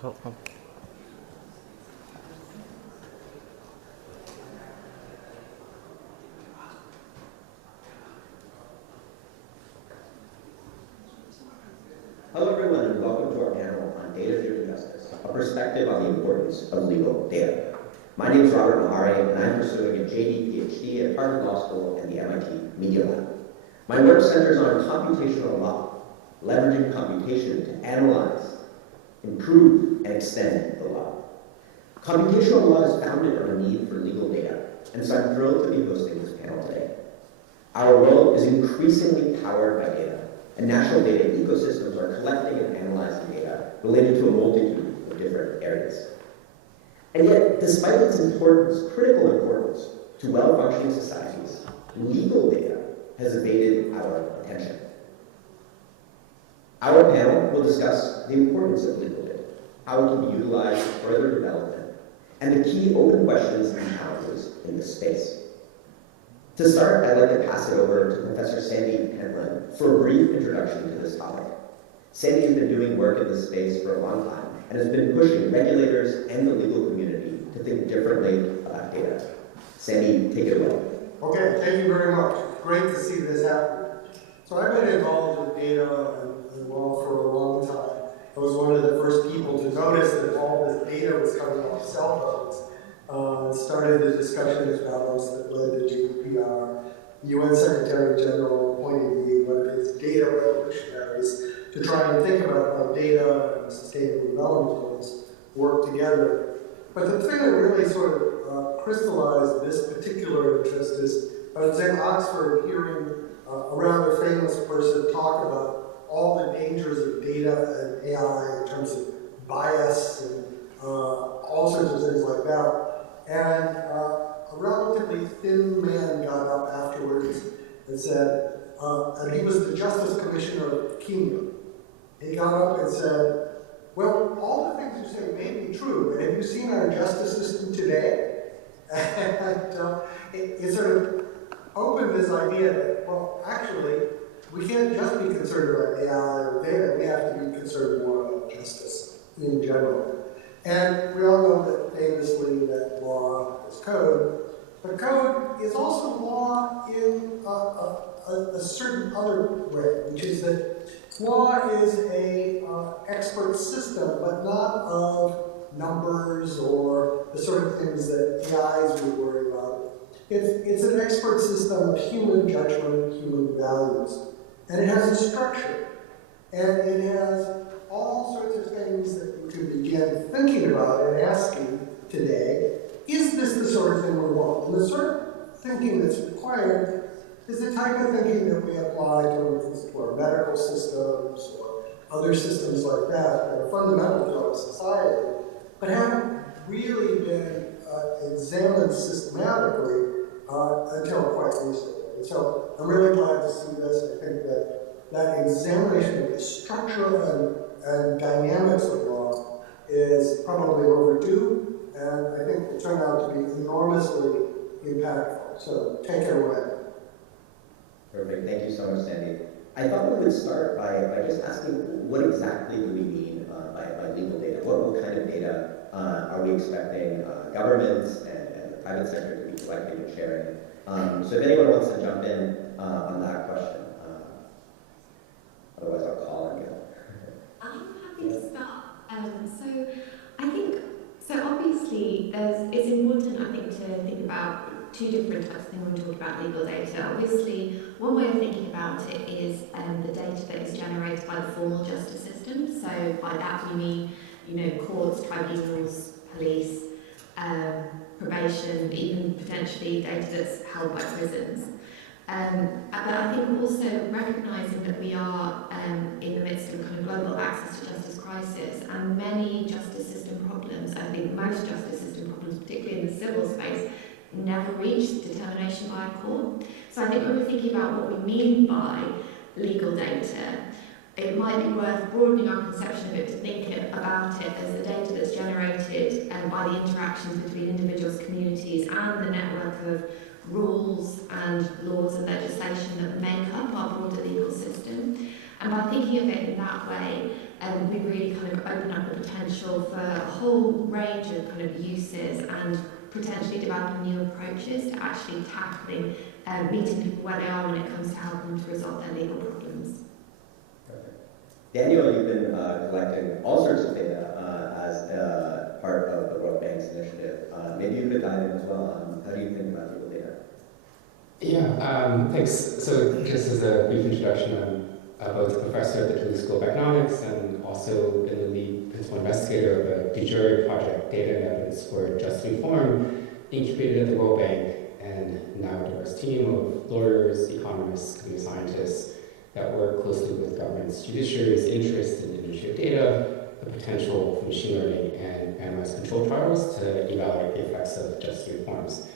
Hello everyone, and welcome to our panel on data-driven justice, a perspective on the importance of legal data. My name is Robert Mahari, and I'm pursuing a JD PhD at Harvard Law School and the MIT Media Lab. My work centers on computational law, leveraging computation to analyze, improve, and extend the law. Computational law is founded on a need for legal data, and so I'm thrilled to be hosting this panel today. Our world is increasingly powered by data, and national data ecosystems are collecting and analyzing data related to a multitude of different areas. And yet, despite its importance, critical importance, to well-functioning societies, legal data has evaded our attention. Our panel will discuss the importance of legal data, how it can be utilized for further development, and the key open questions and challenges in this space. To start, I'd like to pass it over to Professor Sandy Pentland for a brief introduction to this topic. Sandy has been doing work in this space for a long time and has been pushing regulators and the legal community to think differently about data. Sandy, take it away. Okay, thank you very much. Great to see this happen. So I've been involved with data and law for a long time. I was one of the first people to notice that all this data was coming off cell phones. Started the discussions about us that led to GDPR. The UN Secretary General appointed me one of his data revolutionaries to try and think about how data and sustainable development goals work together. But the thing that really sort of crystallized this particular interest is I was in Oxford hearing a rather famous person talk about all the dangers of data and AI in terms of bias and all sorts of things like that. And a relatively thin man got up afterwards and said, and he was the Justice Commissioner of Kenya. He got up and said, well, all the things you say may be true, but have you seen our justice system today? And it sort of opened this idea that, well, actually, we can't just be concerned about AI or data, we have to be concerned more about justice in general. And we all know that famously that law is code, but code is also law in a certain other way, which is that law is a expert system, but not of numbers or the sort of things that AIs would worry about. It's an expert system of human judgment, human values, and it has a structure, and it has all sorts of things that you can begin thinking about and asking today. Is this the sort of thing we want? And the sort of thinking that's required is the type of thinking that we apply to our medical systems or other systems like that are fundamental to our society, but haven't really been examined systematically until quite recently. And so I'm really glad to see this. I think that examination of the structure and dynamics of law is probably overdue, and I think will turn out to be enormously impactful. So take it away. Perfect. Thank you so much, Sandy. I thought we would start by just asking what exactly do we mean by legal data? What kind of data are we expecting governments and the private sector to be collecting and sharing? So if anyone wants to jump in on that question, otherwise I'll call on you. I'm happy to start. So I think, obviously it's important, I think, to think about two different types of things when we talk about legal data. Obviously, one way of thinking about it is the data that is generated by the formal justice system. So by that we mean, courts, tribunals, police, probation, even potentially data that's held by prisons. But I think also recognising that we are in the midst of a kind of global access to justice crisis, and many justice system problems, I think most justice system problems, particularly in the civil space, never reach determination by a court. So I think when we're thinking about what we mean by legal data, it might be worth broadening our conception of it to think about it as the data that's generated by the interactions between individuals, communities, and the network of rules and laws and legislation that make up our broader legal system. And by thinking of it in that way, we really kind of open up the potential potential for a whole range of kind of uses and potentially developing new approaches to actually tackling meeting people where they are when it comes to helping them to resolve their legal problems. Daniel, you've been collecting all sorts of data as part of the World Bank's initiative. Maybe you could dive in as well. How do you think about legal data? Yeah, thanks. So just as a brief introduction, I'm both a professor at the Judicial School of Economics and also been the lead principal investigator of a de jure project, Data and Evidence for Just Reform, incubated at the World Bank, and now a diverse team of lawyers, economists, computer scientists that work closely with governments, judiciaries, interests in administrative data, the potential for machine learning and randomized control trials to evaluate the effects of justice reforms.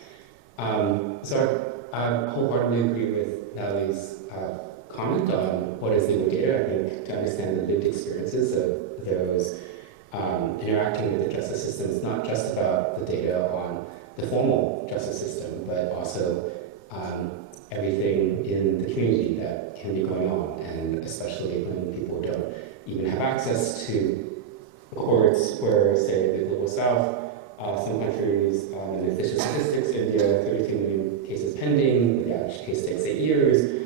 So I wholeheartedly agree with Natalie's comment on what is legal data. I think to understand the lived experiences of those interacting with the justice system is not just about the data on the formal justice system, but also everything in the community that can be going on, and especially when people don't even have access to courts where, say, the Global South, some countries, in official statistics, India, 33 million cases pending, the average case takes 8 years.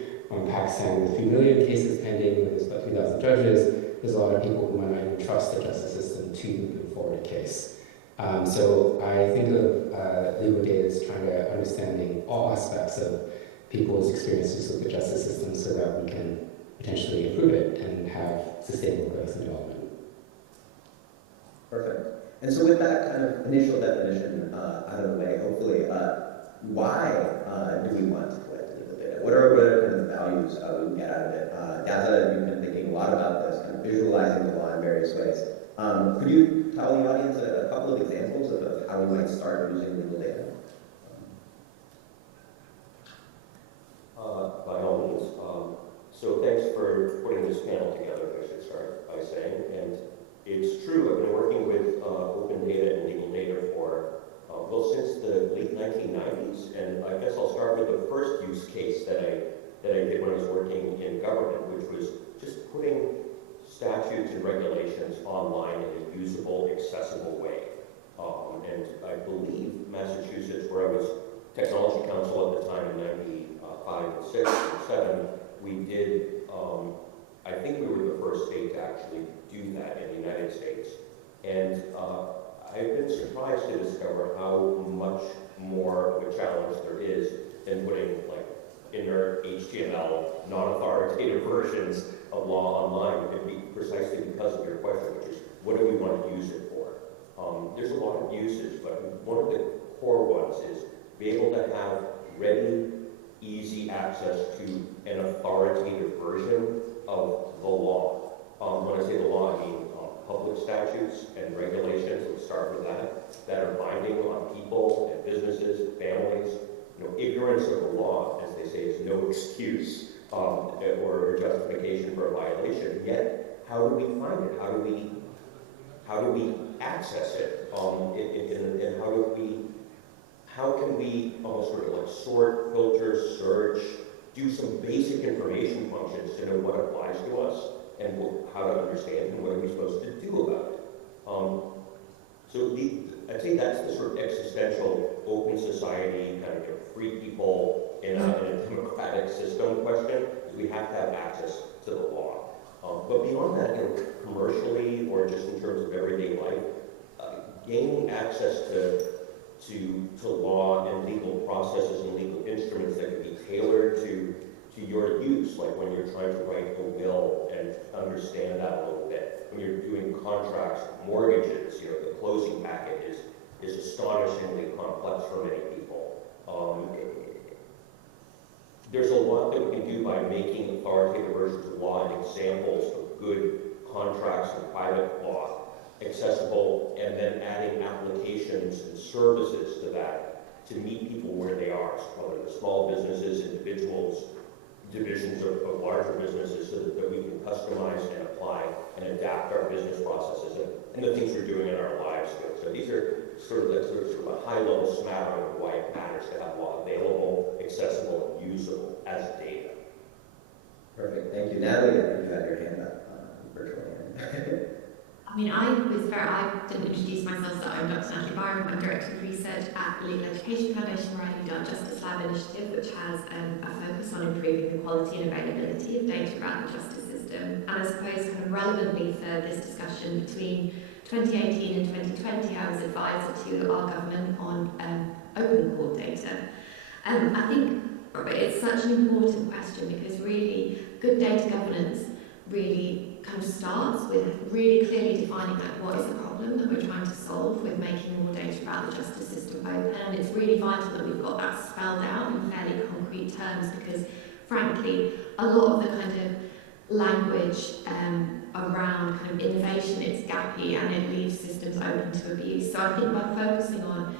Pakistan, with 3 million cases pending, with about 3,000 judges, there's a lot of people who might not even trust the justice system to move forward a case. So I think of legal data as trying to understanding all aspects of people's experiences with the justice system so that we can potentially improve it and have sustainable growth and development. Perfect. And so with that kind of initial definition out of the way, hopefully, why do we want to collect legal data? What are kind of the values we can get out of it? Gaza, you've been thinking a lot about this, kind of visualizing the law in various ways. Could you tell the audience a couple of examples of how we might start using legal data? By all means. So thanks for putting this panel together, I should start by saying. And it's true, I've been working with open data and legal data for, well, since the late 1990s. And I guess I'll start with the first use case that I did when I was working in government, which was just putting statutes and regulations online in a usable, accessible way. And I believe Massachusetts, where I was technology counsel at the time in 95, 6, and 7, we did, I think we were the first state to actually do that in the United States. And I've been surprised to discover how much more of a challenge there is than putting like inert HTML, non-authoritative versions of law online, precisely because of your question, which is what do we want to use it for? There's a lot of uses, but one of the core ones is be able to have ready, easy access to an authoritative version of the law. When I say the law, I mean public statutes and regulations, let's start with that are binding on people and businesses and families. You know, ignorance of the law, as they say, is no excuse or justification for a violation. Yet, how do we find it? How do we access it? And how can we almost sort of like sort, filter, search, do some basic information functions to know what applies to us and how to understand and what are we supposed to do about it? So I'd say that's the sort of existential open society, kind of free people in a democratic system question, is we have to have access to the law. But beyond that, you know, commercially or just in terms of everyday life, gaining access to law and legal processes and legal instruments that can be tailored to your use, like when you're trying to write a will and understand that a little bit. When you're doing contracts, mortgages, you know, the closing packet is astonishingly complex for many people. There's a lot that we can do by making authoritative versions of law and examples of good contracts and private law accessible, and then adding applications and services to that to meet people where they are, so whether they're small businesses, individuals, divisions of larger businesses, so that we can customize and apply and adapt our business processes and the things we're doing in our lives. So these are sort of a high-level smattering of why it matters to have law available, accessible, and usable as data. Perfect, thank you. Natalie, you had your hand up virtually. I mean, I didn't introduce myself, so I'm Dr. Natalie Byron. I'm Director of Research at the Legal Education Foundation, where I lead our Justice Lab initiative, which has a focus on improving the quality and availability of data about the justice system. And I suppose kind of relevantly for this discussion, between 2018 and 2020, I was advisor to our government on open court data. I think it's such an important question because really good data governance really kind of starts with really clearly defining like what is the problem that we're trying to solve with making more data about the justice system open, and it's really vital that we've got that spelled out in fairly concrete terms because frankly a lot of the kind of language around kind of innovation, it's gappy and it leaves systems open to abuse. So I think by focusing on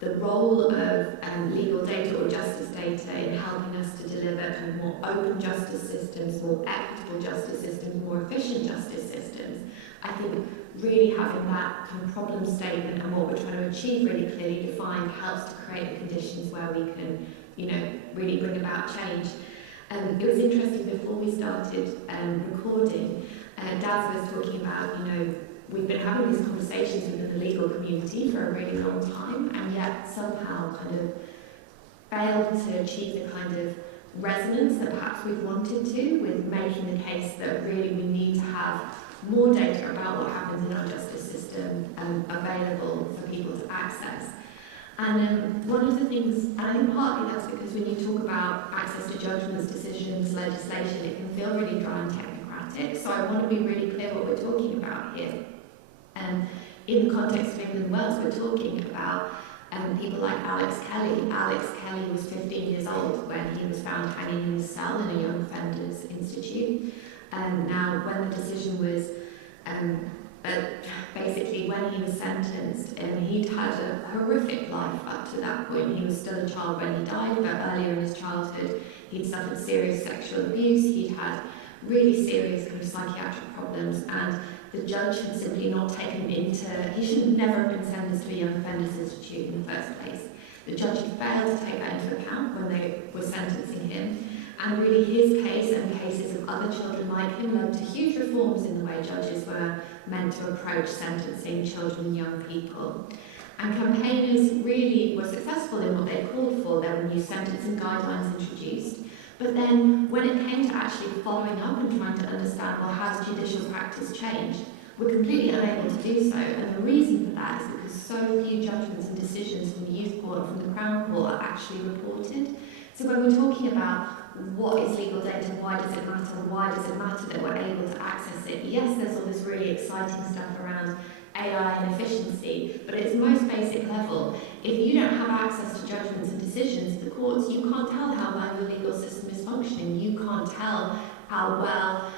the role of legal data or justice data in helping us to deliver kind of more open justice systems, more equitable justice systems, more efficient justice systems, I think really having that kind of problem statement and what we're trying to achieve really clearly defined helps to create the conditions where we can, really bring about change. It was interesting before we started recording, Daz was talking about, we've been having these conversations within the legal community for a really long time and yet somehow kind of failed to achieve the kind of resonance that perhaps we've wanted to with making the case that really we need to have more data about what happens in our justice system available for people to access. And one of the things, and I think partly that's because when you talk about access to judgments, decisions, legislation, it can feel really dry and technocratic. So I want to be really clear what we're talking about here. In the context of England and Wales, we're talking about people like Alex Kelly. Alex Kelly was 15 years old when he was found hanging in his cell in a young offenders institute. Now, when the decision was, basically when he was sentenced, he'd had a horrific life up to that point. He was still a child when he died, but earlier in his childhood, he'd suffered serious sexual abuse. He'd had really serious kind of psychiatric problems, and the judge had simply not taken he should never have been sentenced to a young offenders institute in the first place. The judge had failed to take that into account when they were sentencing him, and really his case and cases of other children like him led to huge reforms in the way judges were meant to approach sentencing children and young people. And campaigners really were successful in what they called for. There were new sentencing guidelines introduced. But then when it came to actually following up and trying to understand, well, how has judicial practice changed, we're completely unable to do so. And the reason for that is because so few judgments and decisions from the Youth Court and from the Crown Court are actually reported. So when we're talking about what is legal data, why does it matter that we're able to access it? Yes, there's all this really exciting stuff around AI and efficiency, but at its most basic level, if you don't have access to judgments and decisions, the courts, you can't tell how well your legal system is functioning. You can't tell how well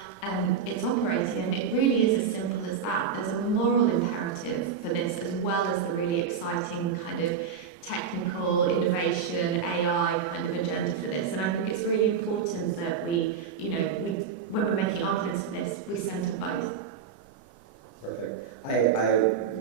it's operating, and it really is as simple as that. There's a moral imperative for this, as well as the really exciting kind of technical innovation, AI kind of agenda for this. And I think it's really important that we, when we're making arguments for this, we centre both. Perfect. I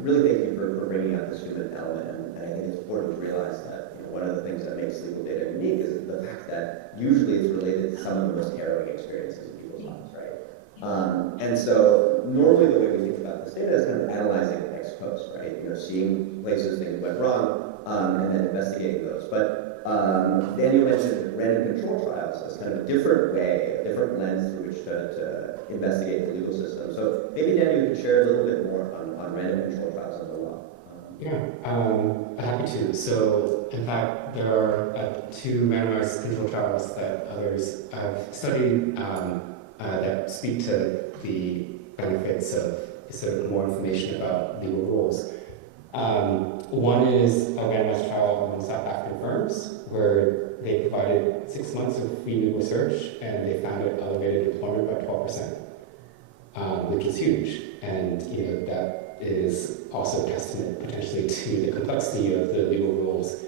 really thank you for bringing up this human element, and I think it's important to realize that one of the things that makes legal data unique is the fact that usually it's related to some of the most harrowing experiences in people's lives, right? And so normally the way we think about this data is kind of analyzing it ex post, right? Seeing places things went wrong, and then investigating those. But Daniel mentioned random control trials as kind of a different way, a different lens through which to investigate the legal system. So maybe Daniel, you could share a little bit more on random control trials and the law. Happy to. So, in fact, there are 2 randomized control trials that others have studied that speak to the benefits of sort of more information about legal rules. One is a randomized trial among South African firms where they provided 6 months of free legal research and they found it elevated employment by 12%, which is huge. And that is also a testament potentially to the complexity of the legal rules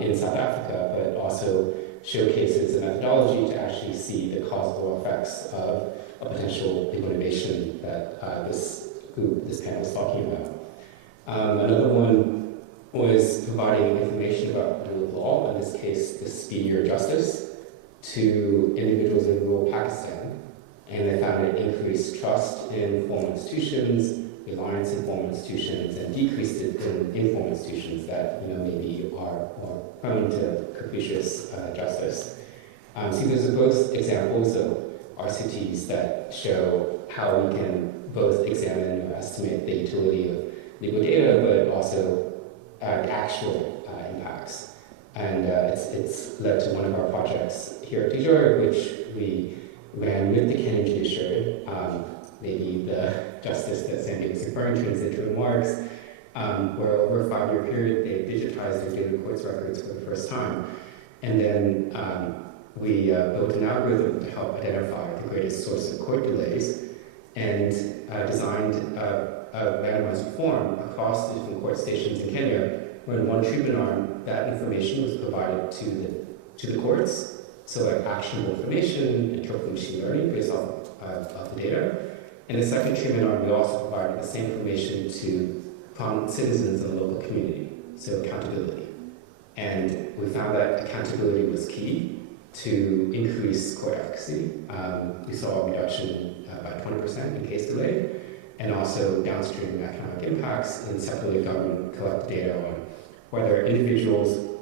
in South Africa, but also showcases a methodology to actually see the causal effects of a potential legal innovation that this panel is talking about. Another one was providing information about the rule of law, in this case, the speedier justice, to individuals in rural Pakistan. And they found it increased trust in formal institutions, reliance in formal institutions and decreased it in informal institutions that maybe are more prone to capricious justice. So those are both examples of RCTs that show how we can both examine or estimate the utility of legal data, but also actual impacts. And it's led to one of our projects here at Judicial, which we ran with the Kenyan Judiciary. Maybe the justice that Sandy was referring to in his intro remarks, where over a 5-year period they digitized their data courts records for the first time. And then we built an algorithm to help identify the greatest source of court delays and designed a randomized form across the different court stations in Kenya, where in one treatment arm, that information was provided to the courts. So like actionable information, interpreted machine learning based off of the data. In the second treatment arm, we also provided the same information to prominent citizens in the local community, so accountability. And we found that accountability was key to increase court efficacy. We saw a reduction by 20% in case delay, and also downstream economic impacts in separately government collected data on whether individuals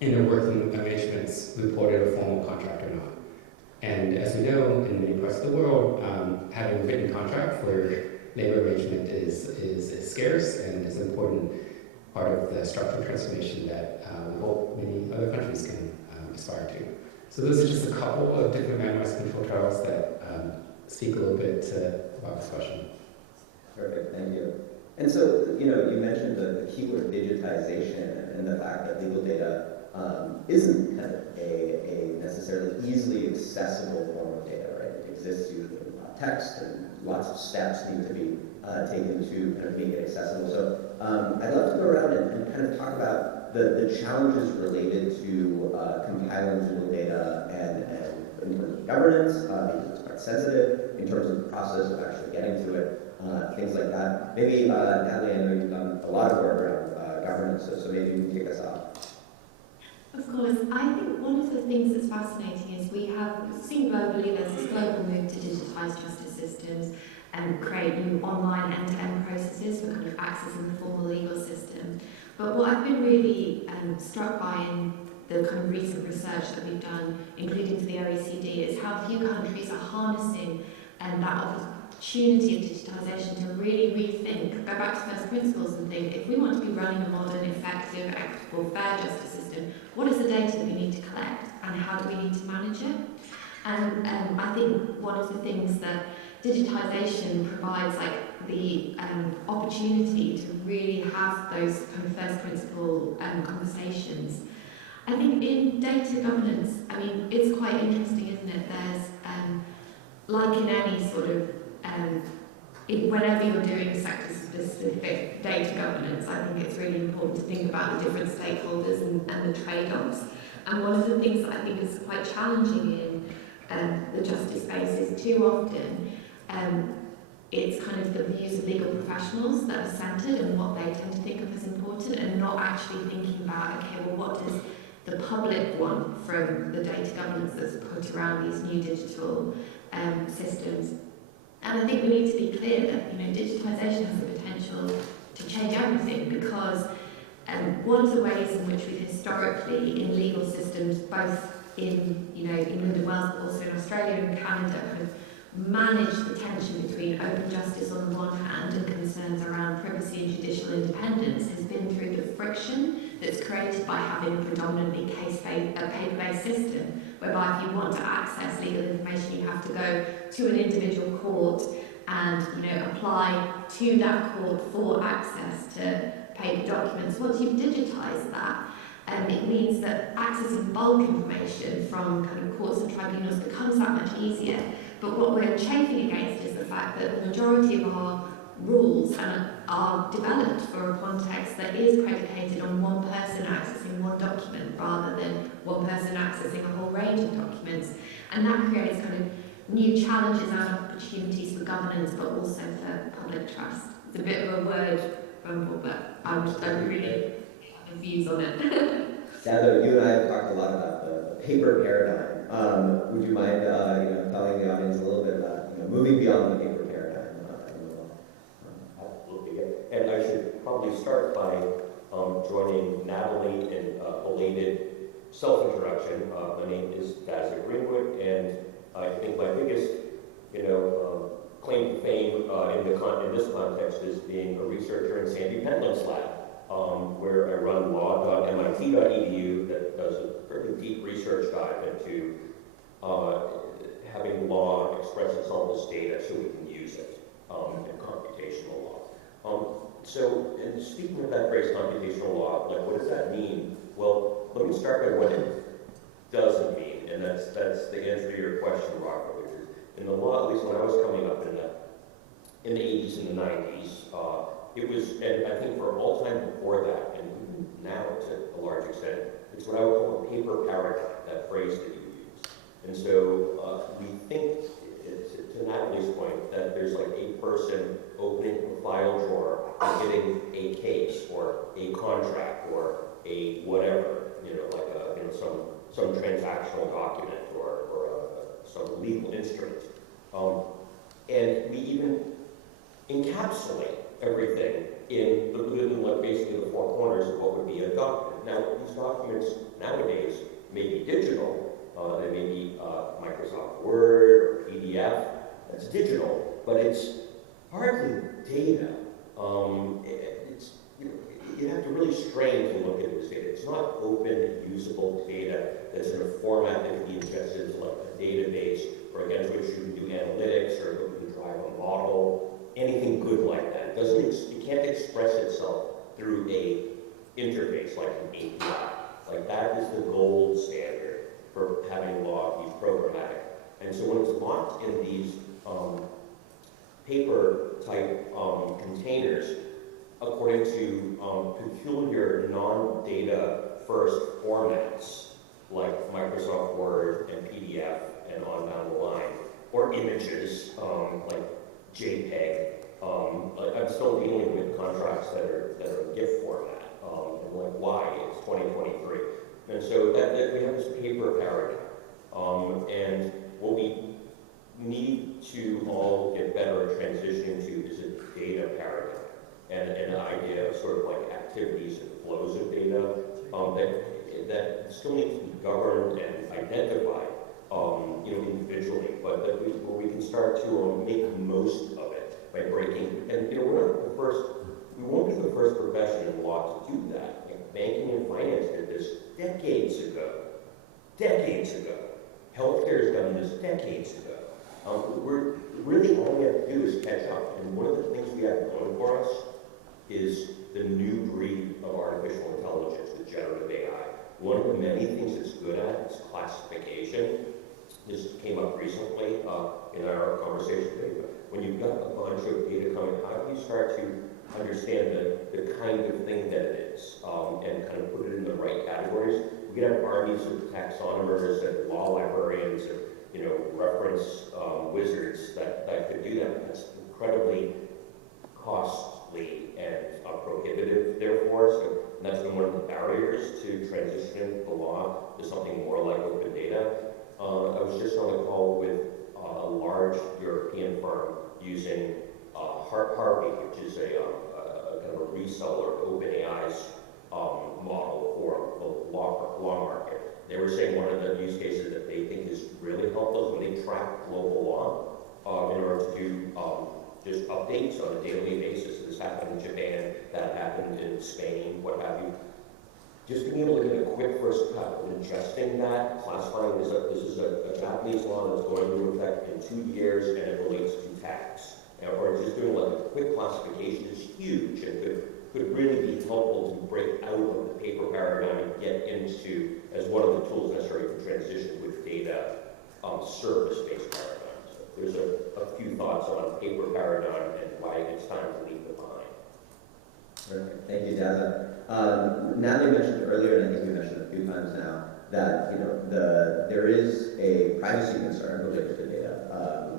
in their working arrangements reported a formal contract or not. And as we know, in many parts of the world, having a written contract for labor arrangement is scarce and is an important part of the structural transformation that we hope many other countries can aspire to. So those are just a couple of different randomized control trials that speak a little bit about this question. Perfect, thank you. And so, you mentioned the keyword digitization and the fact that legal data isn't kind of a necessarily easily accessible form of data, right? It exists usually in text, and lots of steps need to be taken to kind of make it accessible. So I'd love to go around and kind of talk about the challenges related to compiling legal data and in terms of governance, because it's quite sensitive, in terms of the process of actually getting to it, things like that. Maybe, Natalie, I know you've done a lot of work around governance, so maybe you can kick us off. Of course, I think one of the things that's fascinating is we have seen globally there's this global move to digitise justice systems and create new online end-to-end processes for kind of accessing the formal legal system. But what I've been really struck by in the kind of recent research that we've done, including to the OECD, is how few countries are harnessing that opportunity of digitisation to really rethink, go back to first principles and think, if we want to be running a modern, effective, equitable, fair justice system, what is the data that we need to collect and how do we need to manage it? And I think one of the things that digitisation provides, like the opportunity to really have those kind of first principle conversations. I think in data governance, I mean, it's quite interesting, isn't it? There's, like in any sort of whenever you're doing sector-specific data governance, I think it's really important to think about the different stakeholders and the trade-offs. And one of the things that I think is quite challenging in the justice space is too often it's kind of the views of legal professionals that are centred and what they tend to think of as important, and not actually thinking about, okay, well, what does the public want from the data governance that's put around these new digital systems. And I think we need to be clear that digitisation has the potential to change everything, because one of the ways in which we've historically in legal systems, both in England and Wales, but also in Australia and Canada, kind of managed the tension between open justice on the one hand and concerns around privacy and judicial independence, has been through the friction that's created by having a predominantly paper-based system, whereby if you want to access legal information, you have to go to an individual court and apply to that court for access to paper documents. Once you've digitised that, it means that accessing bulk information from kind of courts and tribunals becomes that much easier. But what we're chafing against is the fact that the majority of our rules are developed for a context that is predicated on one person accessing one document rather than one person accessing a whole range of documents. And that creates kind of new challenges and opportunities for governance, but also for public trust. It's a bit of a word rumble, but I just don't really have views on it. Sandra, you and I have talked a lot about the paper paradigm. Would you mind telling the audience a little bit about moving beyond the paper paradigm? me start by joining Natalie in a belated self-introduction. My name is Dazza Greenwood, and I think my biggest, claim to fame in this context is being a researcher in Sandy Pentland's lab, where I run law.mit.edu that does a pretty deep research dive into having law express itself as data so we can use it in computational law. So, in speaking of that phrase, computational law, like, what does that mean? Well, let me start by what it doesn't mean, and that's the answer to your question, Robert, which is, in the law, at least when I was coming up in the 80s and the 90s, it was, and I think for all time before that, and now to a large extent, it's what I would call a paper paradigm, that phrase that you use. And so we think, to Natalie's point, that there's like a person opening a file drawer and getting a case or a contract or a whatever, like some transactional document or some legal instrument. And we even encapsulate everything within like basically the four corners of what would be a document. Now, these documents nowadays may be digital. They may be Microsoft Word or PDF. That's digital, but it's hardly data. You have to really strain to look at this data. It's not open, usable data that's in a format that can be ingested into like a database or against which you can do analytics or you can drive a model, anything good like that. It can't express itself through a interface like an API. Like that is the gold standard for having law be programmatic. And so when it's locked in these paper type containers, according to peculiar non-data first formats like Microsoft Word and PDF and on down the line, or images like JPEG. I'm still dealing with contracts that are GIF format. And like, why? It's 2023. And so that we have this paper paradigm. And what we need to all get better at transitioning to is a data paradigm. And an idea of sort of like activities and flows of data that still needs to be governed and identified, individually, but that where we can start to make the most of it by breaking. And we're not the first. We won't be the first profession in law to do that. Like banking and finance did this decades ago. Decades ago, healthcare has done this decades ago. We're really all we have to do is catch up. And one of the things we have going for us is the new breed of artificial intelligence with generative AI. One of the many things it's good at is classification. This came up recently in our conversation today. When you've got a bunch of data coming, how do you start to understand the kind of thing that it is and kind of put it in the right categories? We could have armies of taxonomers and law librarians and reference wizards that could do that. That's incredibly costly and prohibitive, therefore. So that's been one of the barriers to transitioning the law to something more like open data. I was just on a call with a large European firm using Harvey, which is a kind of a reseller of OpenAI's model for the law market. They were saying one of the use cases that they think is really helpful is when they track global law in order to do just updates on a daily basis. This happened in Japan, that happened in Spain, what have you. Just being able to get a quick first cut of ingesting that, classifying this is a Japanese law that's going into effect in 2 years and it relates to tax. Or just doing like a quick classification is huge and could really be helpful to break out of the paper paradigm and get into, as one of the tools necessary for transition with data service-based paradigms. So there's a few thoughts on paper paradigm and why it's time to leave it behind. Perfect. Thank you, Dazza. Natalie mentioned earlier, and I think we mentioned a few times now, that there is a privacy concern related to data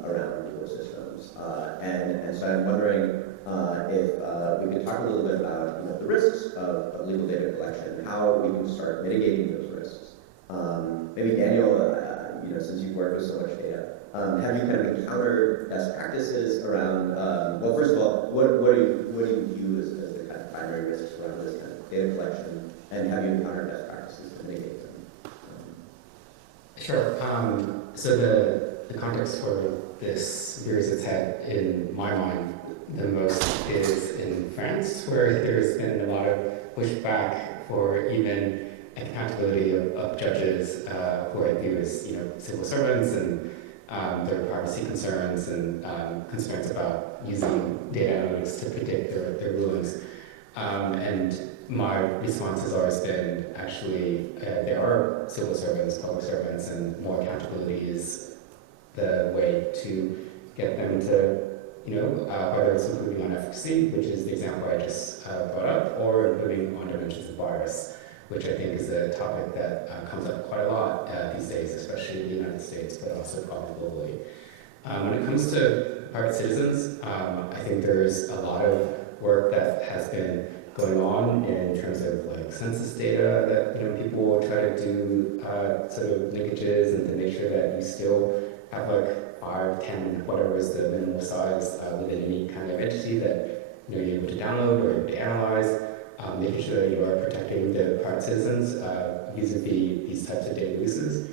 around legal systems, and so I'm wondering if we could talk a little bit about the risks of legal data collection, how we can start mitigating those risks. Maybe Daniel, since you've worked with so much data, have you kind of encountered best practices around? Well, first of all, what do you view as the kind of primary selection, and have you encountered best practices to mitigate them? Sure. So the context for this rears its head in my mind the most is in France, where there's been a lot of pushback for even accountability of judges who I view as civil servants, and their privacy concerns and concerns about using data analytics to predict their rulings. And my response has always been, actually, they are civil servants, public servants, and more accountability is the way to get them to, whether it's improving on efficacy, which is the example I just brought up, or improving on dimensions of bias, which I think is a topic that comes up quite a lot these days, especially in the United States, but also probably globally. When it comes to private citizens, I think there's a lot of work that has been going on in terms of like census data that people will try to do sort of linkages and to make sure that you still have like 5, 10, whatever is the minimal size within any kind of entity that you're able to download or able to analyze, making sure that you are protecting the private citizens vis-a-vis these types of data uses.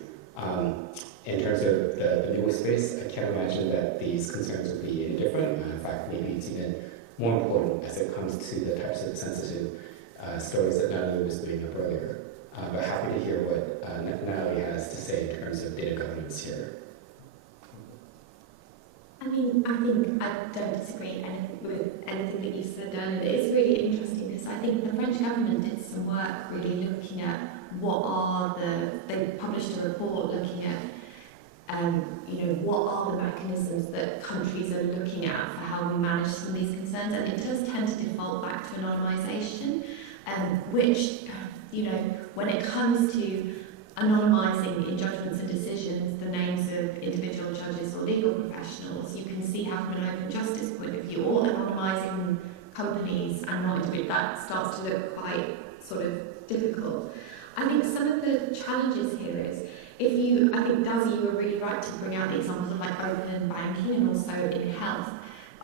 In terms of the legal space, I can't imagine that these concerns would be any different. In fact, maybe it's even more important as it comes to the types of sensitive stories that Natalie was bringing up earlier. But happy to hear what Natalie has to say in terms of data governance here. I think I don't disagree with anything that you said, and it's really interesting because I think the French government did some work really looking at they published a report looking at what are the mechanisms that countries are looking at for how we manage some of these concerns, and it does tend to default back to anonymisation, which, when it comes to anonymising in judgments and decisions the names of individual judges or legal professionals, you can see how from an open justice point of view, or anonymising companies and not individuals, that starts to look quite sort of difficult. I think some of the challenges here is, I think Dazzy, you were really right to bring out the examples of like open banking and also in health.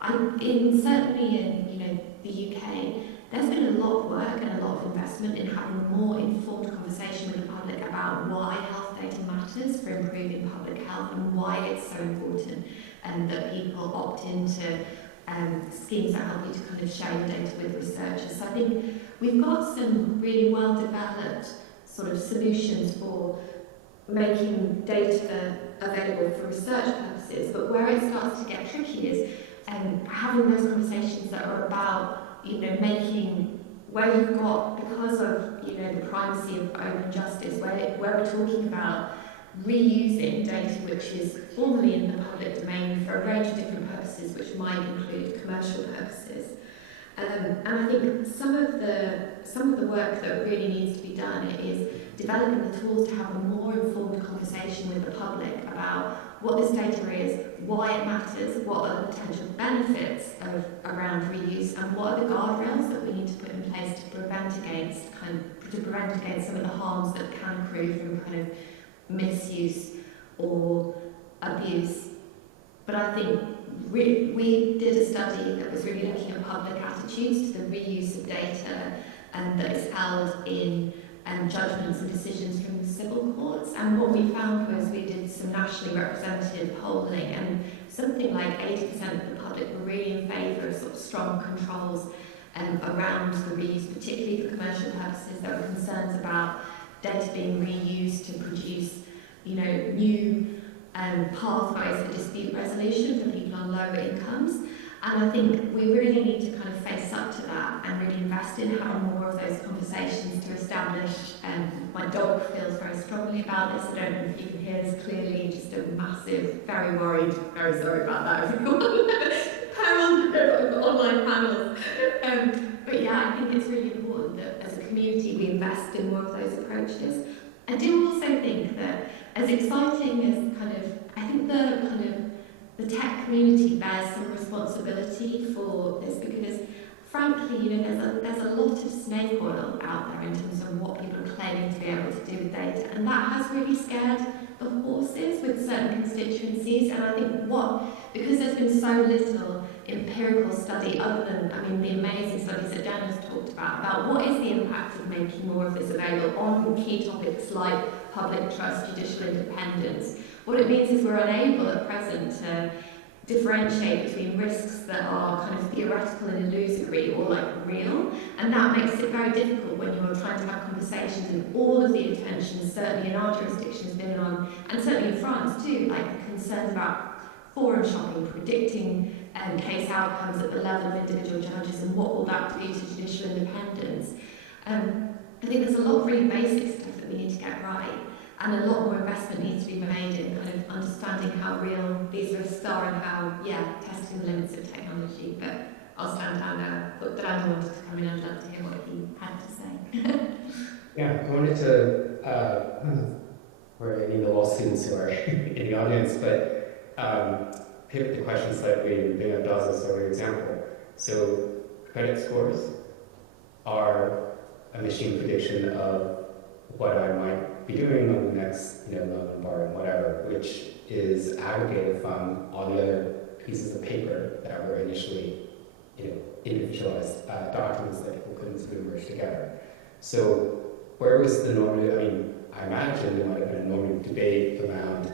Certainly in the UK, there's been a lot of work and a lot of investment in having more informed conversation with the public about why health data matters for improving public health and why it's so important, and that people opt into schemes that help you to kind of share your data with researchers. So I think we've got some really well developed sort of solutions for making data available for research purposes, but where it starts to get tricky is having those conversations that are about making, where you've got, because of the primacy of open justice, where we're talking about reusing data which is formally in the public domain for a range of different purposes, which might include commercial purposes. And I think some of the work that really needs to be done is developing the tools to have a more informed conversation with the public about what this data is, why it matters, what are the potential benefits around reuse, and what are the guardrails that we need to put in place to prevent against some of the harms that can accrue from kind of misuse or abuse. But I think we did a study that was really looking at public attitudes to the reuse of data that is held in judgments and decisions from the civil courts. And what we found was we did some nationally representative polling, and something like 80% of the public were really in favour of sort of strong controls around the reuse, particularly for commercial purposes. There were concerns about data being reused to produce, new pathways for dispute resolution for people on lower incomes. And I think we really need to kind of face up to that and really invest in having more of those conversations to establish, my dog feels very strongly about this. I don't know if you can hear this clearly, just a massive, very worried, very sorry about that everyone. Online panels. But yeah, I think it's really important that as a community we invest in more of those approaches. I do also think that as exciting as I think the tech community bears some responsibility for this, because frankly, there's a lot of snake oil out there in terms of what people are claiming to be able to do with data, and that has really scared the horses with certain constituencies. And I think because there's been so little empirical study other than, the amazing studies that Dan has talked about, about what is the impact of making more of this available on key topics like public trust, judicial independence. What it means is we're unable at present to differentiate between risks that are kind of theoretical and illusory or like real, and that makes it very difficult when you're trying to have conversations, and all of the attention, certainly in our jurisdiction, has been on, and certainly in France too, like concerns about forum shopping, predicting case outcomes at the level of individual judges and what will that do to judicial independence. I think there's a lot of really basic stuff that we need to get right, and a lot more investment needs to be made in kind of understanding how real these risks are and how, testing the limits of technology. But I'll stand down now. But Brando wanted to come in, I'd love to hear what he had to say. Yeah, I wanted to, for any of the law students who are in the audience, but pivot the question slightly and bring up Dawes as an example. So credit scores are a machine prediction of what I might be doing on the next, loan, borrow, whatever, which is aggregated from all the other pieces of paper that were initially, individualized documents that people couldn't sort of merge together. So where was the normative? I mean, I imagine there might have been a normative debate around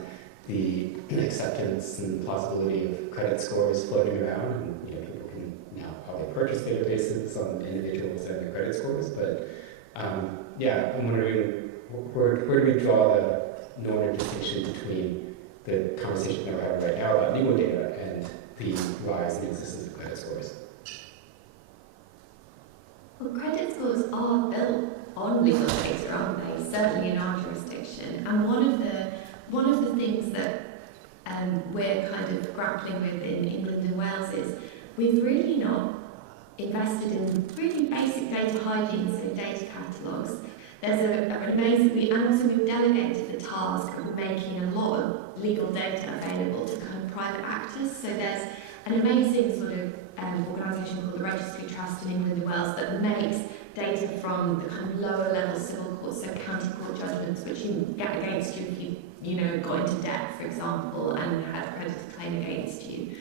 the acceptance and plausibility of credit scores floating around, and people can now probably purchase databases on individuals and their credit scores. But I'm wondering, where do we draw the normative distinction between the conversation that we're having right now about legal data and the rise in existence of credit scores? Well, credit scores are built on legal data, aren't they? Certainly in our jurisdiction. And one of the things that we're kind of grappling with in England and Wales is we've really not invested in really basic data hygiene, so data catalogues. There's an amazing, and also we've delegated the task of making a lot of legal data available to kind of private actors. So there's an amazing sort of organisation called the Registry Trust in England and Wales that makes data from the kind of lower level civil courts, so county court judgments, which you get against you if you got into debt, for example, and had a creditor claim against you.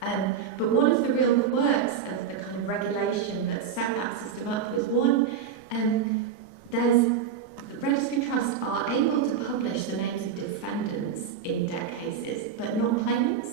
But one of the real quirks of the kind of regulation that set that system up was the Registry Trusts are able to publish the names of defendants in debt cases, but not claimants,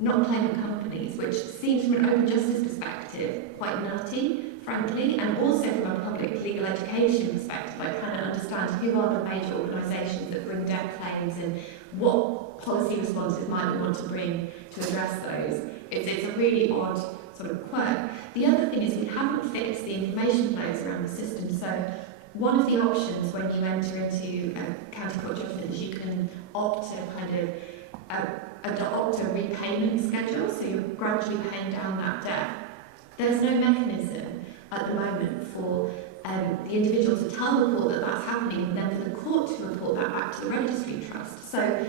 not claimant companies, which seems from an open justice perspective quite nutty, frankly, and also from a public legal education perspective. I kind of understand who are the major organisations that bring debt claims and what policy responses might we want to bring to address those. It's a really odd sort of quirk. The other thing is we haven't fixed the information flows around the system. So one of the options when you enter into a county court judgment is you can opt to kind of adopt a repayment schedule, so you're gradually paying down that debt. There's no mechanism at the moment for the individual to tell the court that that's happening, and then for the court to report that back to the Registry Trust. So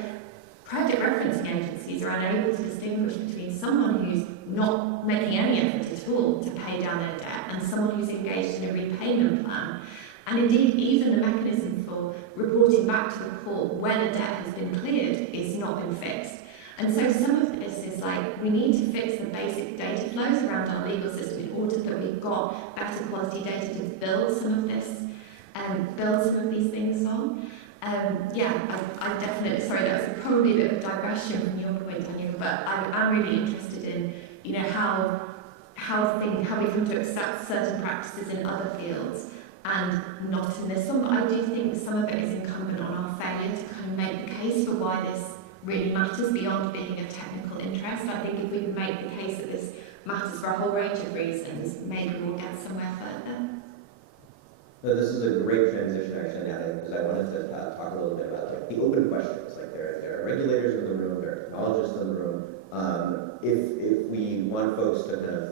credit referencing agencies are unable to distinguish between someone who's not making any effort at all to pay down their debt and someone who's engaged in a repayment plan. And indeed, even the mechanism for reporting back to the court when a debt has been cleared is not been fixed. And so some of this is like, we need to fix the basic data flows around our legal system in order that we've got better quality data to build some of this, build some of these things on. I definitely, sorry, that's probably a bit of a digression from your point, Daniel, but I'm really interested in, how we come to accept certain practices in other fields and not in this one. But I do think some of it is incumbent on our failure to kind of make the case for why this really matters beyond being a technical interest. I think if we can make the case that this matters for a whole range of reasons, maybe we'll get somewhere further. So this is a great transition actually, Natalie, because I wanted to talk a little bit about like the open questions. Like there are regulators in the room, there are technologists in the room. If we want folks to kind of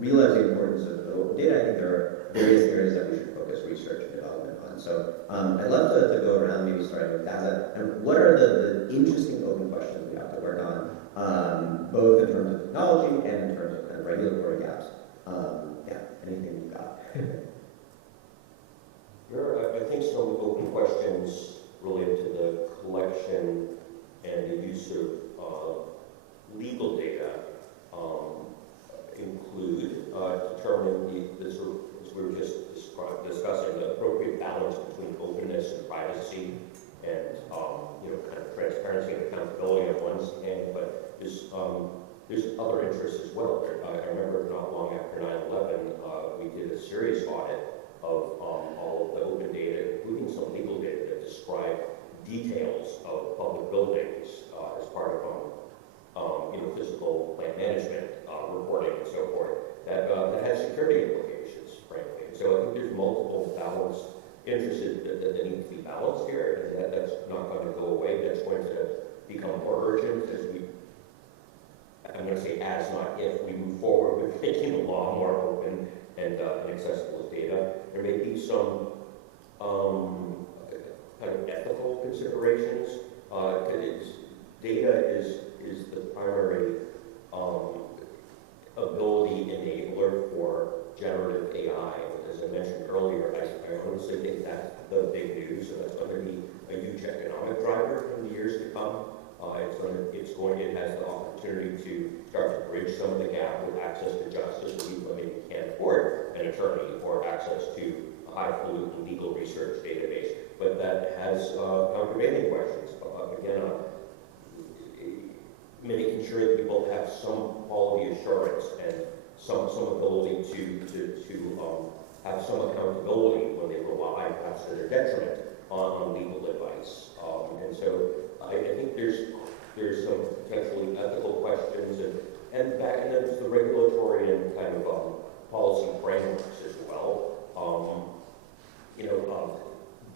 realize the importance of open data, I think there are various areas that we should focus research and development on. So I'd love to go around, maybe starting with Daza. And what are the interesting open questions we have to work on, both in terms of technology and in terms of kind of regulatory gaps? Anything you've got? I think some open questions related to the collection and the use of legal data include determining the sort of, as we were just and kind of transparency and accountability on one hand, but there's other interests as well. I remember not long after 9/11, we did a serious audit of all of the open data, including some legal data that describe details of public buildings as part of physical plant management reporting and so forth that has security implications, frankly. So I think there's multiple balanced interests that need to be balanced here, and that's not going to go away. That's going to become more urgent as I'm going to say as, not if, we move forward with making the law more open and accessible as data. There may be some kind of ethical considerations. Data is the primary ability enabler for generative AI. As I mentioned earlier, I honestly think that's the big news, and that's going to be a huge economic driver in the years to come. It has the opportunity to start to bridge some of the gap with access to justice for people that maybe can't afford an attorney or access to a highfalutin legal research database. But that has countervailing questions. Again, making sure that people have some quality assurance and some ability to have some accountability when they rely, perhaps to their detriment, on legal advice. And so I think there's some potentially ethical questions, and then there's the regulatory and kind of policy frameworks as well.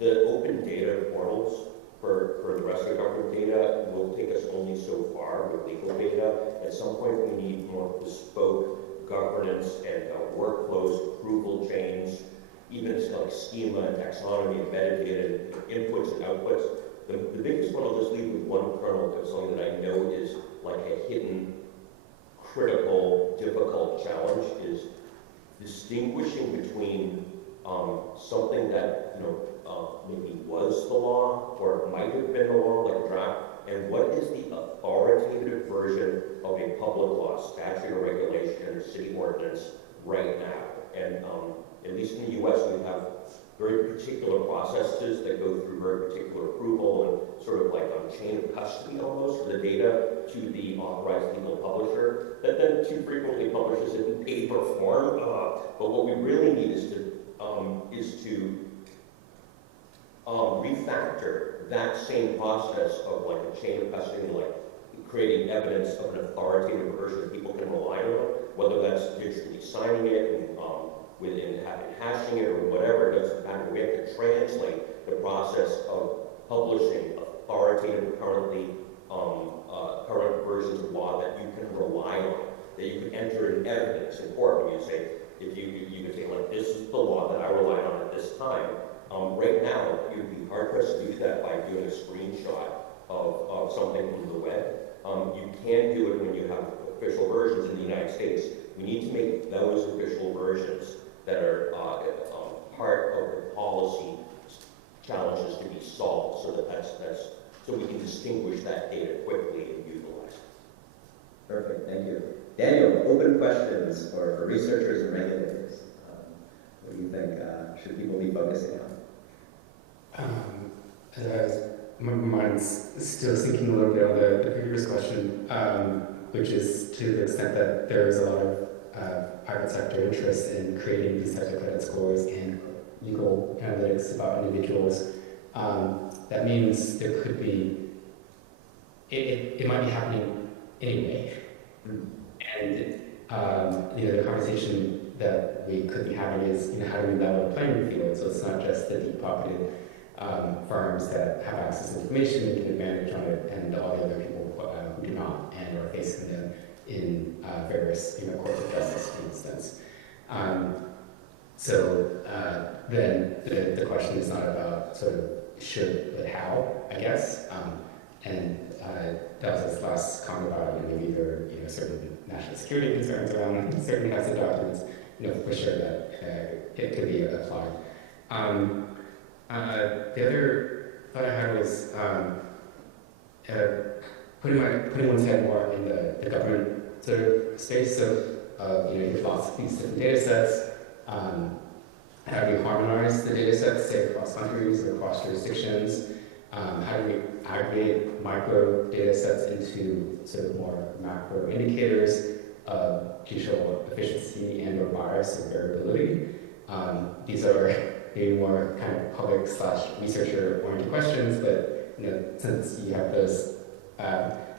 The open data portals for the rest of the government data will take us only so far with legal data. At some point, we need more bespoke governance and workflows, approval chains, even like schema and taxonomy, embedded data, inputs and outputs. The biggest one, I'll just leave with one kernel, because something that I know is like a hidden, critical, difficult challenge, is distinguishing between something that maybe was the law or might have been the law, like a draft, and what is the authoritative version of a public law, statute or regulation or city ordinance right now. And at least in the U.S., we have very particular processes that go through very particular approval and sort of like a chain of custody almost for the data to the authorized legal publisher that then too frequently publishes it in paper form. But what we really need is to refactor that same process of like a chain of custody, like creating evidence of an authoritative version that people can rely on, whether that's digitally signing it and within hashing it or whatever. It doesn't matter. We have to translate the process of publishing authoritative, current versions of law that you can rely on, that you can enter in evidence in court when you say, if you can say, like, this is the law that I relied on at this time. Right now, you'd be hard-pressed to do that by doing a screenshot of something from the web. You can do it when you have official versions in the United States. We need to make those official versions that are part of the policy challenges to be solved, so that so we can distinguish that data quickly and utilize it. Perfect, thank you. Daniel, open questions for researchers and regulators. What do you think should people be focusing on? My mind's still thinking a little bit on the previous question, which is to the extent that there is a lot of private sector interest in creating these types of credit scores and legal analytics about individuals. That means there could be, it might be happening anyway. And the conversation that we could be having is, how do we level the playing field? So it's not just the deep-pocketed firms that have access to information and can advantage on it, and all the other people who do not and are facing them in various courts of justice, for instance. Then the question is not about sort of should, but how, I guess. And that was his last comment about maybe there are certain national security concerns around certain kinds of documents. For sure that it could be applied. The other thought I had was putting one's head more in the government sort of space of your lots of these different data sets. How do you harmonize the data sets, say across countries or across jurisdictions? How do we aggregate micro data sets into sort of more macro indicators of judicial efficiency and or bias or variability? These are maybe more kind of public / researcher-oriented questions, but since you have those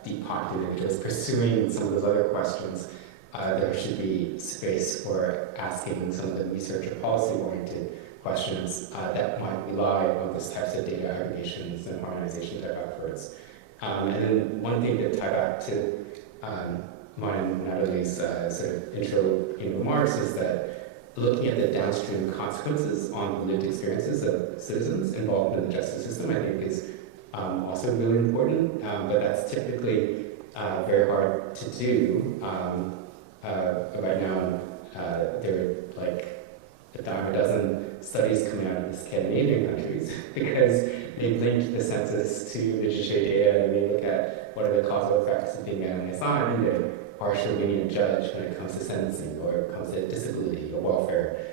deep pocket individuals pursuing some of those other questions, there should be space for asking some of the research or policy-oriented questions that might rely on those types of data aggregations and harmonization type efforts. And then one thing to tie back to mine and Natalie's sort of intro remarks is that looking at the downstream consequences on lived experiences of citizens involved in the justice system, I think is also really important, but that's typically very hard to do. Right now, there are like a dime a dozen studies coming out of the Scandinavian countries because they linked the census to the judiciary data and they look at what are the causal effects of being assigned and they're partially lenient judge when it comes to sentencing or it comes to disability or welfare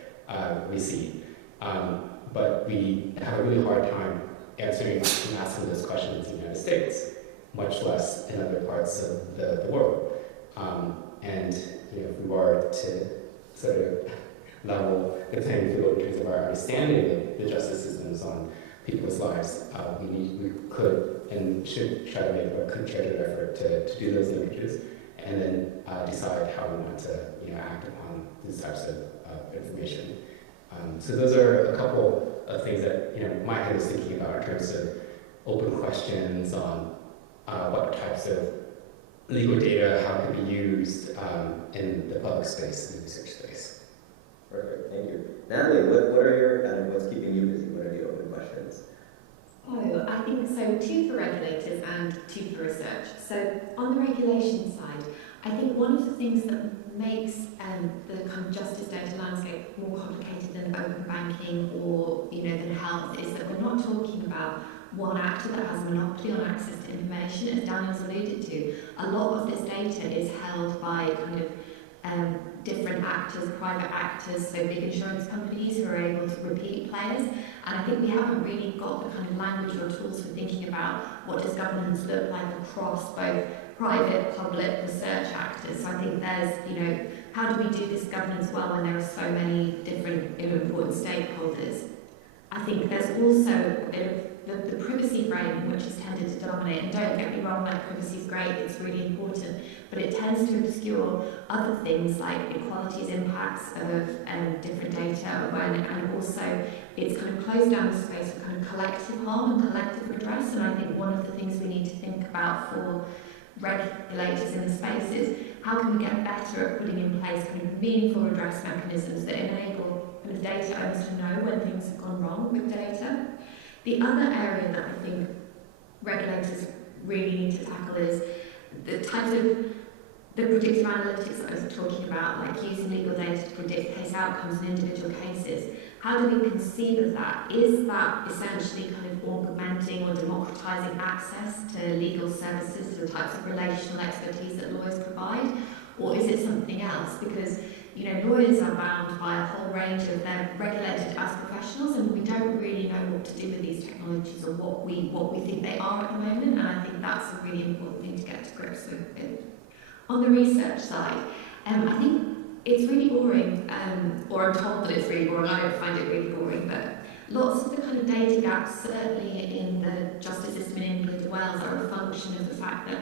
receipt. But we have a really hard time answering and asking those questions in the United States, much less in other parts of the world. And if we were to sort of level the playing field in terms of our understanding of the justice systems on people's lives, we could and should try to make a concerted effort to do those linkages and then decide how we want to act upon these types of information. So those are a couple of things that my head is thinking about in terms of open questions on what types of legal data, how it can be used in the public space and the research space. Perfect, thank you. Natalie, what are your what's keeping you busy? What are the open questions? Oh, I think so, two for regulators and two for research. So on the regulation side, I think one of the things that makes the kind of justice data landscape more complicated than open banking or than health is that we're not talking about one actor that has a monopoly on access to information. As Daniel's alluded to, a lot of this data is held by kind of different actors, private actors, so big insurance companies who are able to repeat players. And I think we haven't really got the kind of language or tools for thinking about what does governance look like across both private, public, research actors. So I think there's, how do we do this governance well when there are so many different important stakeholders? I think there's also a bit of the privacy frame, which has tended to dominate. And don't get me wrong, like privacy is great, it's really important, but it tends to obscure other things like equality's impacts of different data, and also it's kind of closed down the space for kind of collective harm and collective redress. And I think one of the things we need to think about for regulators in the space is how can we get better at putting in place kind of meaningful redress mechanisms that enable kind of data owners to know when things have gone wrong with data. The other area that I think regulators really need to tackle is the types of the predictive analytics that I was talking about, like using legal data to predict case outcomes in individual cases. How do we conceive of that? Is that essentially kind of augmenting or democratizing access to legal services, the types of relational expertise that lawyers provide? Or is it something else? Because lawyers are bound by a whole range of, they're regulated as professionals, and we don't really know what to do with these technologies or what we think they are at the moment, and I think that's a really important thing to get to grips with. On the research side, I think it's really boring, or I'm told that it's really boring. I don't find it really boring, but lots of the kind of data gaps, certainly in the justice system in England and Wales, are a function of the fact that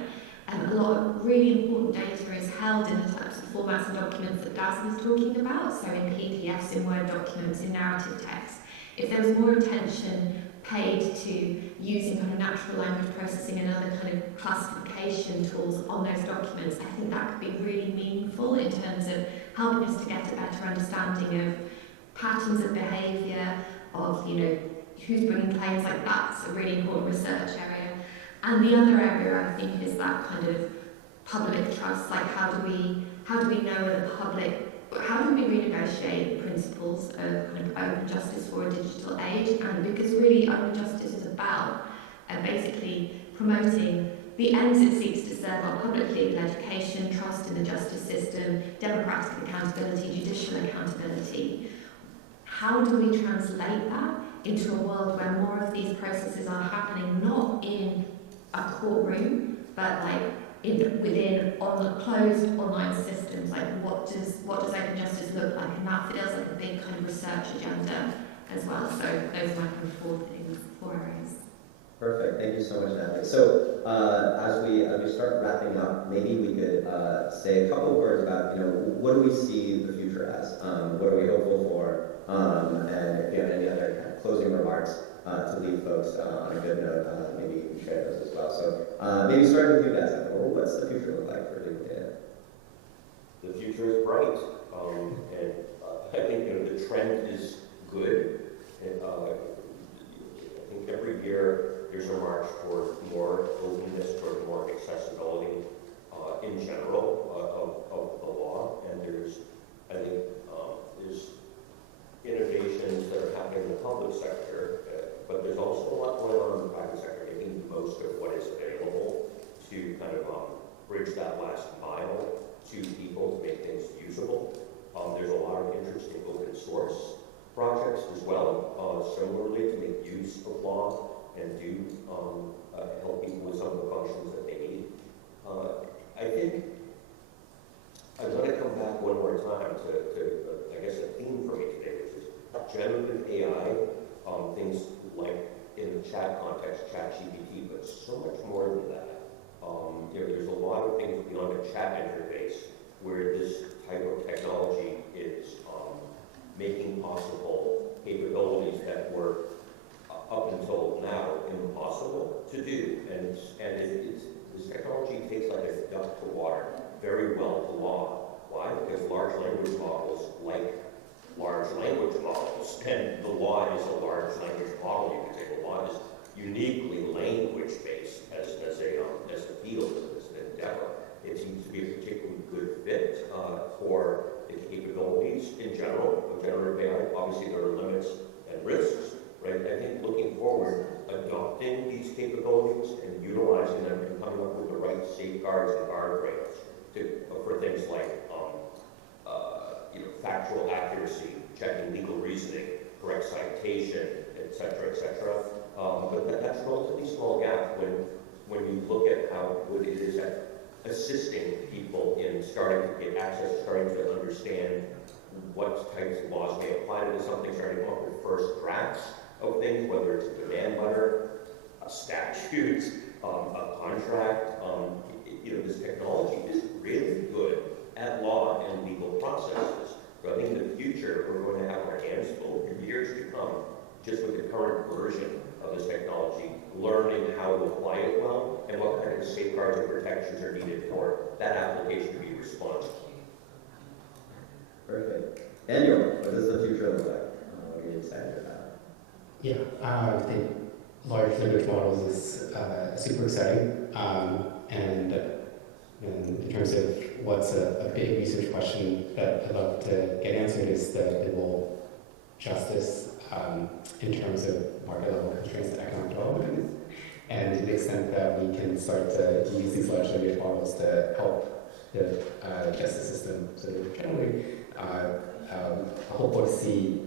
a lot of really important data is held in the types of formats and documents that Daz was talking about, so in PDFs, in Word documents, in narrative text. If there was more attention paid to using kind of natural language processing and other kind of classification tools on those documents, I think that could be really meaningful in terms of helping us to get a better understanding of patterns of behaviour, of who's bringing claims. Like that's a really important research area. And the other area I think is that kind of public trust, like how do we know the public, how do we renegotiate the principles of kind of open justice for a digital age? And because really open justice is about basically promoting the ends it seeks to serve are public legal education, trust in the justice system, democratic accountability, judicial accountability. How do we translate that into a world where more of these processes are happening not in a courtroom, but like within closed online systems. Like what does open justice look like? And that feels like a big kind of research agenda as well. So those are my kind of four areas. Perfect. Thank you so much, Natalie. So as we start wrapping up, maybe we could say a couple of words about, what do we see the future as? What are we hopeful for? And if you have any other kind of closing remarks to leave folks on a good note, maybe you can share those as well. So maybe starting with you guys, what's the future look like for legal data? The future is bright, and I think the trend is good. And, I think every year there's a march toward more openness, toward more accessibility in general of the law, and I think there's innovations that are happening in the public sector, but there's also a lot going on in the private sector, making the most of what is available to kind of bridge that last mile to people to make things usable. There's a lot of interesting open source projects as well, similarly to make use of law and do help people with some of the functions that they need. I think I'm going to come back one more time to I guess, a theme for me today, which is generative AI, things like in the chat context, ChatGPT, but so much more than that. There's a lot of things beyond a chat interface where this type of technology is making possible capabilities that were up until now impossible to do. And this technology takes like a duck to water very well to law. Why? Because large language models like large language models, and the law is a large language model. You could say the law is uniquely language-based as a field, as an endeavor. It seems to be a particularly good fit for the capabilities in general of generative AI. Obviously, there are limits and risks, right? I think looking forward, adopting these capabilities and utilizing them and coming up with the right safeguards and guardrails for things like factual accuracy, checking legal reasoning, correct citation, et cetera, et cetera. But that's a relatively small gap when you look at how good it is at assisting people in starting to get access, starting to understand what types of laws may apply to something, starting to come up with first drafts of things, whether it's a demand letter, a statute, a contract. This technology is really good at law and legal processes. So I think in the future, we're going to have our hands full for years to come just with the current version of this technology, learning how to apply it well and what kind of safeguards and protections are needed for that application to be responsive. Perfect. Daniel, what does the future look like? What are you excited about? Yeah, I think large language models is super exciting. And in terms of what's a big research question that I'd love to get answered is the legal justice in terms of market level constraints to economic development. And to the extent that we can start to use these large language models to help the justice system sort of generally, hopeful to see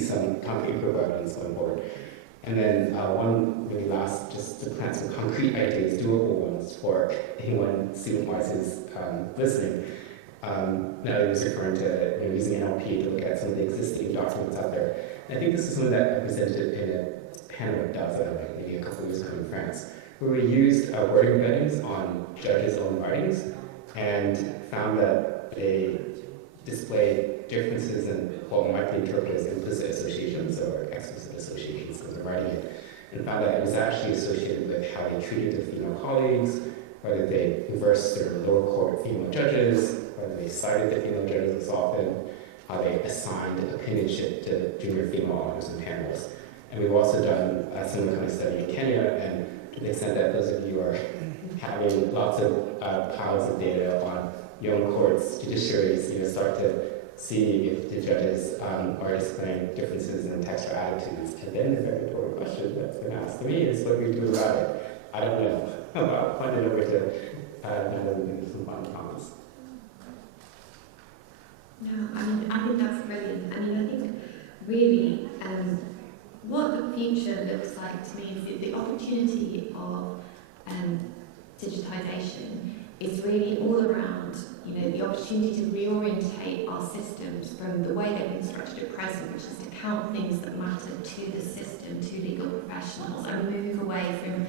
some concrete proof evidence going forward. And then one really last, just to plant some concrete ideas, doable ones for anyone student-wise who's listening. Natalie was referring to using NLP to look at some of the existing documents out there. And I think this is something that I presented in a panel of dozen, maybe a couple of years ago in France, where we used word embeddings on judges' own writings and found that they displayed differences in what might be interpreted as implicit associations or explicit associations because they're writing it, and found that it was actually associated with how they treated their female colleagues, whether they reversed their lower court female judges, whether they cited the female judges as often, how they assigned opinionship to junior female authors and panelists. And we've also done a similar kind of study in Kenya, and to the extent that those of you are having lots of piles of data on your own courts, judiciaries, start to see if the judges are displaying differences in textual attitudes. And then the very important question that's been asked to me is, what do we do about it? I don't know. I'll find it over to Natalie some final comments. No, I think that's brilliant. I think really future looks like to me is the opportunity of digitisation is really all around, the opportunity to reorientate our systems from the way they've been structured at present, which is to count things that matter to the system, to legal professionals, and move away from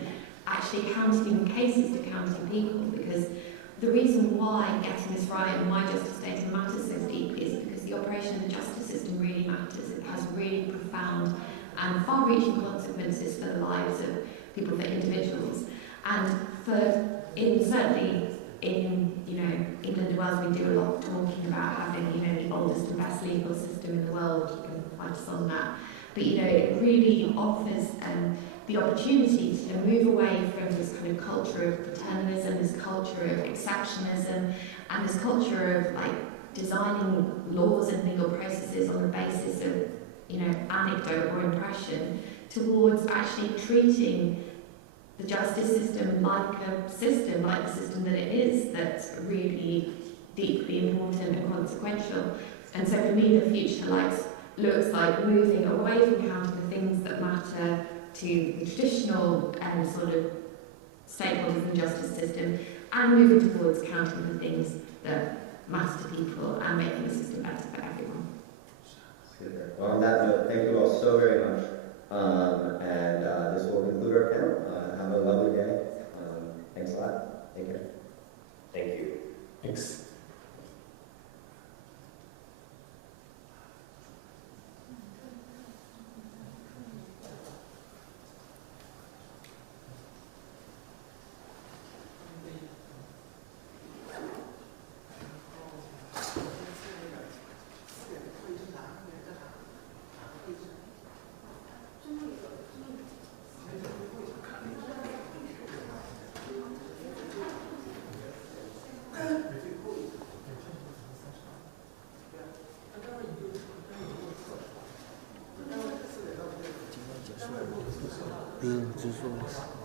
actually counting cases to counting people. Because the reason why getting this right and why justice data matters so deeply is because the operation of the justice system really matters. It has really profound and far-reaching consequences for the lives of people, for individuals. And certainly in England and Wales, we do a lot of talking about having the oldest and best legal system in the world. You can fight us on that, but it really offers the opportunity to move away from this kind of culture of paternalism, this culture of exceptionism, and this culture of designing laws and legal processes on the basis of anecdote or impression, towards actually treating the justice system like a system, like the system that it is, that's really deeply important and consequential. And so for me, the future looks like moving away from counting the things that matter to the traditional sort of stakeholders in the justice system, and moving towards counting the things that matter to people and making the system better for everyone. Super. Well, on that note, thank you all so very much. This will conclude our panel. Have a lovely day. Thanks a lot. Take care. Thank you. Thanks.结束了。